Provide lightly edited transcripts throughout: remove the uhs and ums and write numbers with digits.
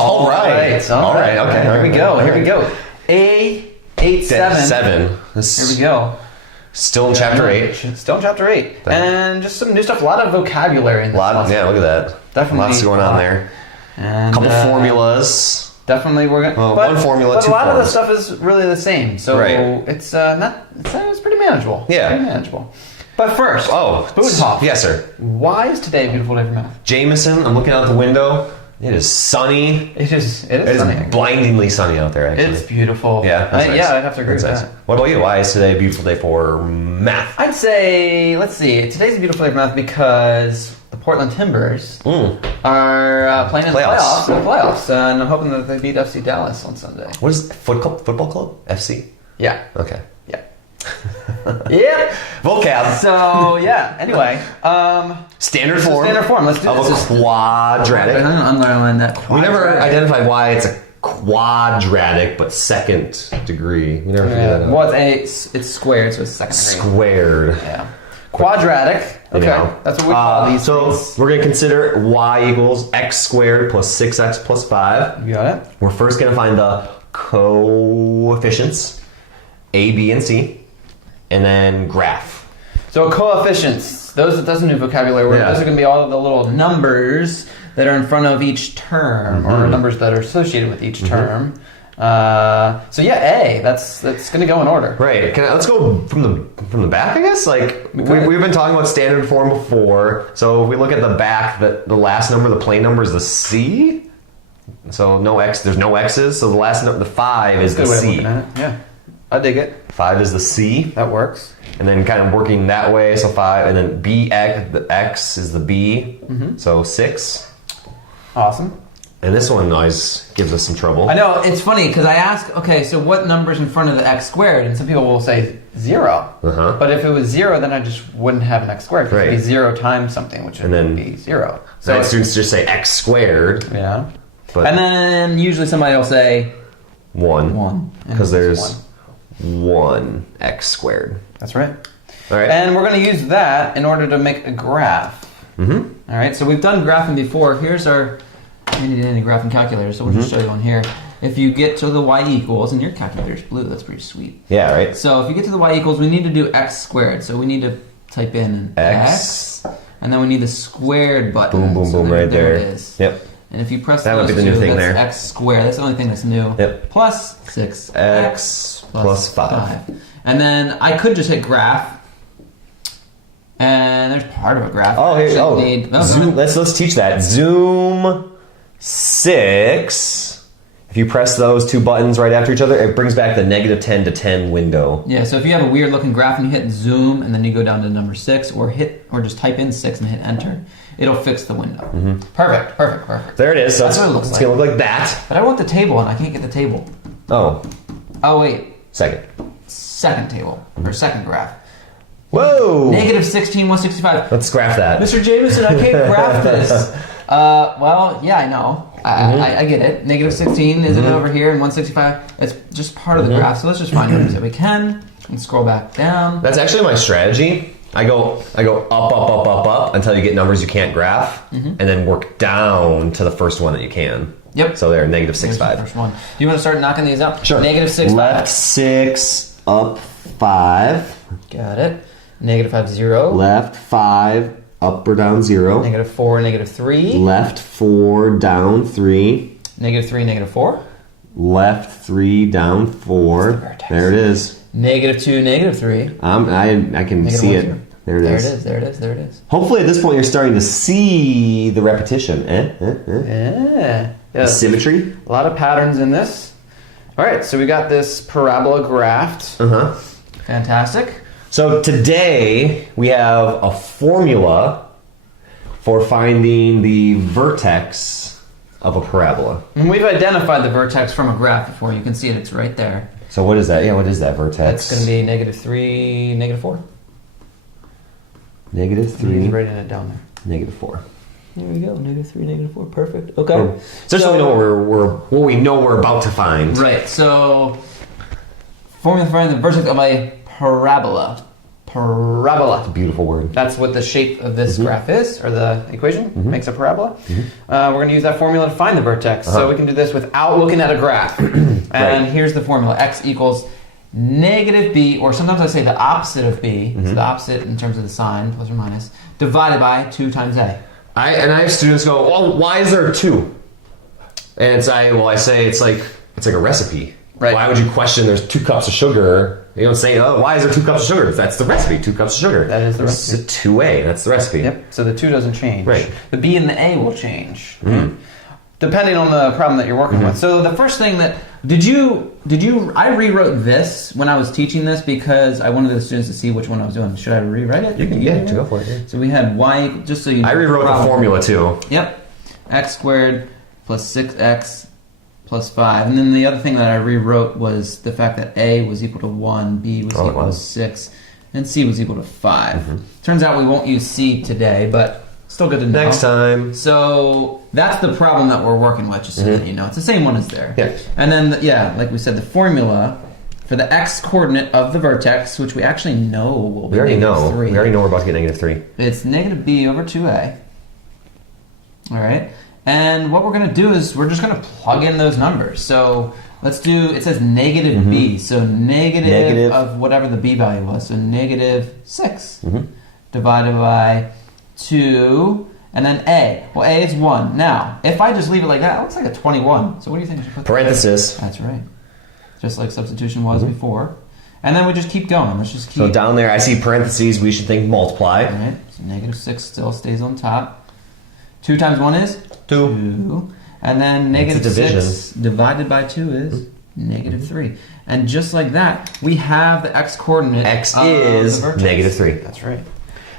All right. Okay. Here we go. Here we go. A87. 7. Here we go. Still in chapter 8. Still in chapter 8. And just some new stuff. A lot of vocabulary in this. Yeah, look at that. Definitely. Lots going on there. And, a couple formulas. Definitely, we're gonna. One formula, but two a lot forms. of the stuff is really the same, so it's not. It's pretty manageable. Yeah, pretty manageable. But first, Bodenhoff. Yes, sir. Why is today a beautiful day for math? Jameson. I'm looking out the window. It is sunny. It is sunny. Blindingly sunny out there. Actually, it's beautiful. Yeah, that's nice. Yeah, I'd have to agree with that. What about you? Why is today a beautiful day for math? I'd say, let's see. Today's a beautiful day for math because the Portland Timbers are playing in the playoffs, and I'm hoping that they beat FC Dallas on Sunday. What is football club? FC? Yeah. Okay. Yeah. Yeah. Vocab. So yeah. Anyway, standard form. Standard form. Let's do this. Quadratic. I'm gonna underline that. Quadratic. We never identified why it's a quadratic, but second degree. We never figured that out. Well, it's squared, so it's second degree. Squared. Yeah. Quadratic. Okay, that's what we call these. So we're going to consider y equals x squared plus 6x plus 5. You got it. We're first going to find the coefficients, a, b, and c, and then graph. So coefficients, that's a new vocabulary word. Those are going to be all of the little numbers that are in front of each term, or numbers that are associated with each term. So yeah, A. That's going to go in order. Right. Let's go from the back, I guess. Like we've been talking about standard form before. So if we look at the back, the last number, the plain number is the C. So no X. There's no X's. So the last number, the 5 is the C. Yeah, I dig it. 5 is the C. That works. And then kind of working that way. So 5, and then B X. The X is the B. So 6. Awesome. And this one always gives us some trouble. I know, it's funny because I ask, okay, so what number's in front of the x squared? And some people will say 0. But if it was 0, then I just wouldn't have an x squared. Because it would be 0 times something, which would be 0. So students just say x squared. Yeah. And then usually somebody will say 1. Because there's 1 x squared. That's right. All right. And we're going to use that in order to make a graph. All right, so we've done graphing before. Here's our handy graphing calculator, so we'll just show you one here. If you get to the y equals, and your calculator's blue, that's pretty sweet. Yeah, right. So if you get to the y equals, we need to do x squared. So we need to type in x, and then we need the squared button. Boom, right there. It is. Yep. And if you press that those would be the new thing that's there. X squared. That's the only thing that's new. Yep. Plus 6x plus 5. And then I could just hit graph. And there's part of a graph. Oh, here. Zoom. Let's teach that. Zoom 6. If you press those two buttons right after each other, it brings back the -10 to 10 window. Yeah. So if you have a weird looking graph and you hit zoom and then you go down to number 6, or just type in 6 and hit enter, it'll fix the window. Perfect. There it is. So that's what it looks it's like. gonna look like that. But I want the table, and I can't get the table. Oh wait. Second table or second graph. Whoa! -16, 165. Let's graph that. Mr. Jameson, I can't graph this. Well, yeah, I know. I get it. -16 isn't it over here, and 165. It's just part of the graph. So let's just find numbers that we can and scroll back down. That's actually my strategy. I go up until you get numbers you can't graph, and then work down to the first one that you can. Yep. So there, -6.5. First one. Do you want to start knocking these out? Sure. -6.5. Left 6, up 5. Got it. -5, 0. Left 5, up or down 0. -4, -3. Left 4, down 3. -3, -4. Left 3, down 4. There it is. -2, -3. I can see it. There it is. There it is. Hopefully at this point you're starting to see the repetition. Yeah. The symmetry. A lot of patterns in this. All right, so we got this parabola graphed. Fantastic. So today we have a formula for finding the vertex of a parabola. And we've identified the vertex from a graph before. You can see it. It's right there. So what is that? Yeah, what is that vertex? That's going to be -3, -4. -3. He's writing it down there. -4. There we go. -3, -4. Perfect. Okay. So just so we know what we know we're about to find. Right. So formula for finding the vertex of a parabola. parabola. It's a beautiful word. That's what the shape of this graph is, or the equation makes a parabola. We're going to use that formula to find the vertex. So we can do this without looking at a graph. And here's the formula. X equals negative b, or sometimes I say the opposite of b, so the opposite in terms of the sign, plus or minus, divided by 2 times a. I have students go, well, why is there 2? And I say it's like a recipe. Right. Why would you question there's 2 cups of sugar? You don't say, oh, why is there 2 cups of sugar? That's the recipe, 2 cups of sugar. That is the recipe. It's a 2a, that's the recipe. Yep, so the 2 doesn't change. Right. The b and the a will change. Depending on the problem that you're working with. So the first thing that, I rewrote this when I was teaching this because I wanted the students to see which one I was doing. Should I rewrite it? You can go for it. Yeah. So we had y, just so you know. I rewrote the formula too. Yep. X squared plus 6x plus 5. And then the other thing that I rewrote was the fact that a was equal to 1, b was equal to 6, and c was equal to 5. Turns out we won't use c today, but still good to know. Next time. So that's the problem that we're working with, just so that you know. It's the same one as there. Yeah. And then, like we said, the formula for the x coordinate of the vertex, which we actually know will be negative 3. We already know we're about to get negative 3. It's negative b over 2a. All right. And what we're going to do is we're just going to plug in those numbers. So let's do, it says negative b. So negative of whatever the b value was. So negative 6 divided by 2, and then a. Well, a is 1. Now, if I just leave it like that, it looks like a 21. So what do you think I should put there? Parenthesis. That's right. Just like substitution was before. And then we just keep going. Let's just keep. So down there, I see parentheses. We should think multiply. All right. So negative 6 still stays on top. 2 times 1 is? 2. And then negative 6 divided by 2 is negative 3. And just like that, we have the x coordinate. X is negative 3. That's right.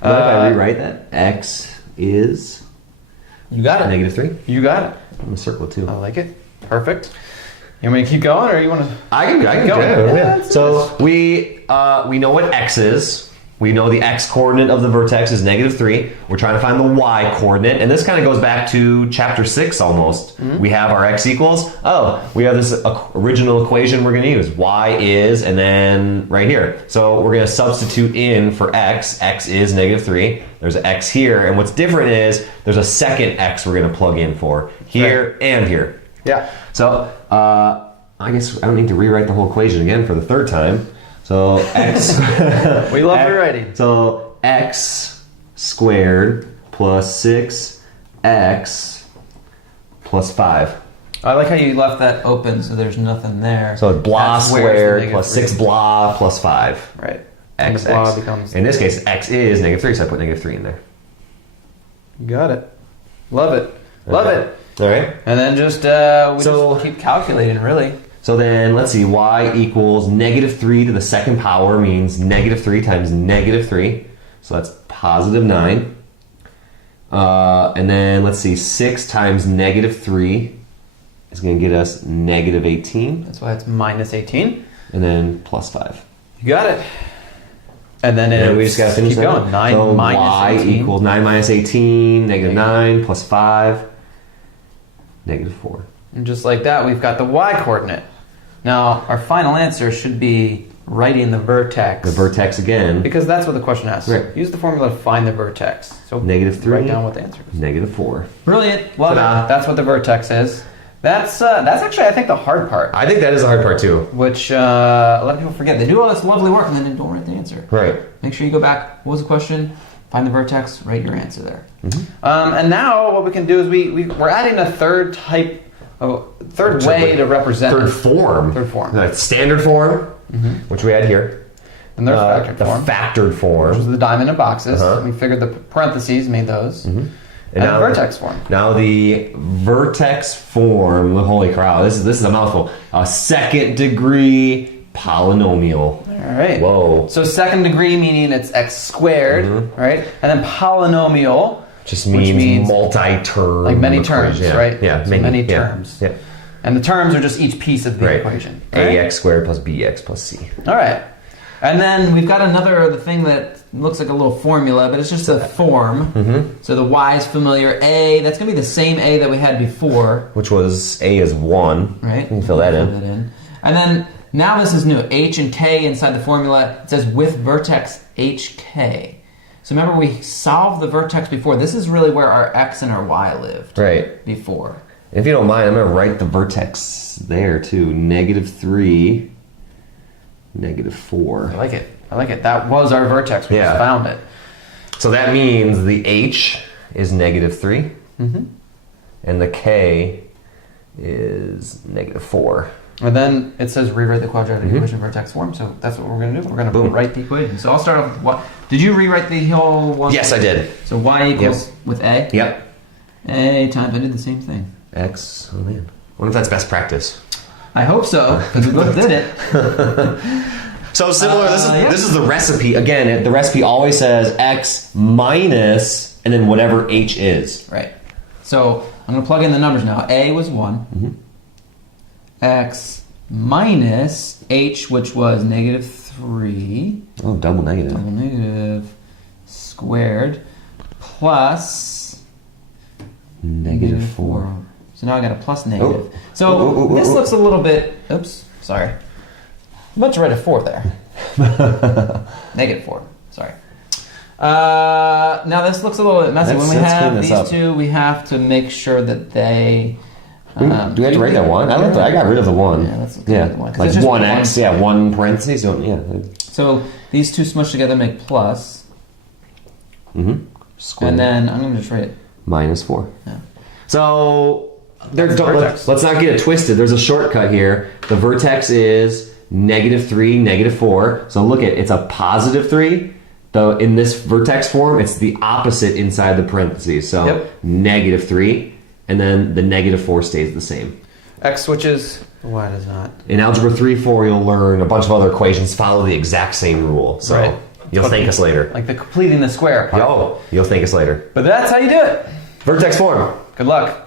What if I rewrite that? X is... You got it. Negative 3? You got it. I'm going to circle it too. I like it. Perfect. You want me to keep going, or you want to... I can go. Yeah. So we know what x is. We know the x coordinate of the vertex is negative 3. We're trying to find the y coordinate. And this kind of goes back to chapter 6 almost. We have our x equals. Oh, we have this original equation we're going to use. Y is, and then right here. So we're going to substitute in for x. X is negative 3. There's an x here. And what's different is there's a second x we're going to plug in for. Here and here. Yeah. So I guess I don't need to rewrite the whole equation again for the 3rd time. So x... We love rewriting. So x squared plus 6x plus 5. I like how you left that open so there's nothing there. So blah squared plus 6 3. blah plus 5. Right. X, blah x. becomes... In this case, x is negative 3, so I put negative 3 in there. You got it. Love it. Love it. All right. And then just, just keep calculating, really. So then, let's see, y equals negative 3 to the 2nd power means negative 3 times negative 3. So that's positive 9. And then, let's see, 6 times negative 3 is going to get us negative 18. That's why it's minus 18. And then plus 5. You got it. And then we just got to finish keep that. going. 9 so minus y 18. equals 9 minus 18, negative 9 plus 5, negative 4. And just like that, we've got the y coordinate. Now, our final answer should be writing the vertex. The vertex again. Because that's what the question asks. Right. Use the formula to find the vertex. So negative 3. write down what the answer is. Negative 4. Brilliant. Love it. That's what the vertex is. That's actually, I think, the hard part. I think that is the hard part too. Which a lot of people forget. They do all this lovely work and then they don't write the answer. Right. Make sure you go back. What was the question? Find the vertex. Write your answer there. And now what we can do is we're adding a third type. Third way to represent Third form. Third form. Standard form, which we had here. And there's factored form. The factored form. Which is the diamond in boxes. We figured the parentheses made those. And now the vertex form. Now the vertex form, holy cow, this is a mouthful. A 2nd degree polynomial. All right. Whoa. So 2nd degree meaning it's x squared, right? And then polynomial just means multi-term. Like many terms, right? Yeah, so many terms. Yeah. And the terms are just each piece of the equation. Right? Ax squared plus bx plus c. All right. And then we've got the thing that looks like a little formula, but it's just a form. So the y is familiar. A, that's going to be the same a that we had before. Which was a is 1. Right. You can fill that in. And then Now this is new. H and K inside the formula. It says with vertex HK. So remember we solved the vertex before. This is really where our X and our Y lived. Right. Before. If you don't mind, I'm going to write the vertex there too. -3, -4. I like it. I like it. That was our vertex. We just found it. So that means the H is -3. And the K is -4. And then it says rewrite the quadratic equation vertex form. So that's what we're going to do. We're going to write the equation. So I'll start off with what? Did you rewrite the whole one? Yes, I did. So Y equals with A? Yep. A times, I did the same thing. X, oh man. I wonder if that's best practice. I hope so, because we both did it. So similar, this is the recipe. Again, the recipe always says X minus, and then whatever H is. Right. So I'm going to plug in the numbers now. A was 1. X minus H, which was -3. Oh, double negative. Double negative squared plus -4. So now I got a plus negative. So this looks a little bit. Oops, sorry. I'm about to write a 4 there. -4. Sorry. Now this looks a little bit messy. When we have these two, we have to make sure that they. Do we have to write that 1? I got rid of the 1. Yeah, let's get rid of the 1. Like 1x. Yeah, 1 parentheses. Yeah. So these two smushed together make plus. Square. And then I'm going to just write it. -4. Yeah. So let's not get it twisted. There's a shortcut here. The vertex is -3, -4. So look it's a +3. Though in this vertex form, it's the opposite inside the parentheses. So -3, and then the -4 stays the same. X switches. Y does not. In Algebra 3-4, you'll learn a bunch of other equations follow the exact same rule. So you'll thank us later. Like the completing the square part. You'll thank us later. But that's how you do it. Vertex form. Good luck.